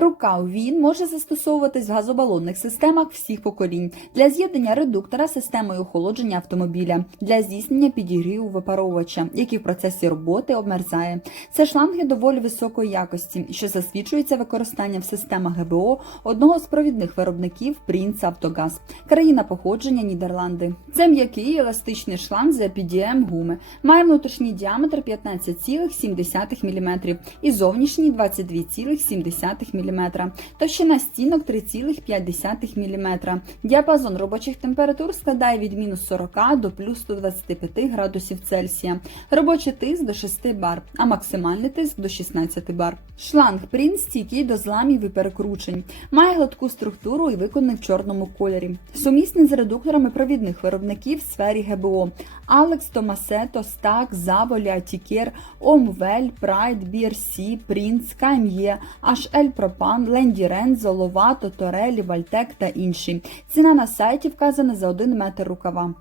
Ноу-хау він може застосовуватись в газобалонних системах всіх поколінь для з'єднання редуктора з системою охолодження автомобіля, для здійснення підігріву випаровувача, який в процесі роботи обмерзає. Це шланги доволі високої якості, що засвідчується використанням в системах ГБО одного з провідних виробників Prince Автогаз, країна походження Нідерланди. Це м'який еластичний шланг з PDM гуми, має внутрішній діаметр 15,7 мм і зовнішній 22,7 мм, товщина стінок 3,5 мм. Діапазон робочих температур складає від мінус 40 до плюс 125 градусів Цельсія, робочий тиск до 6 бар, а максимальний тиск до 16 бар. Шланг Prince стійкий до зламів і перекручень, має гладку структуру і виконаний в чорному кольорі. Сумісний з редукторами провідних виробників в сфері ГБО Алекс, Томасето, Стак, Заволі, Атікер, Омвель, Прайд, BRC, Принц, КМЄ, HL Пропан, Ленді Рензо, Ловато, Торелі, Вальтек та інші. Ціна на сайті вказана за 1 метр рукава.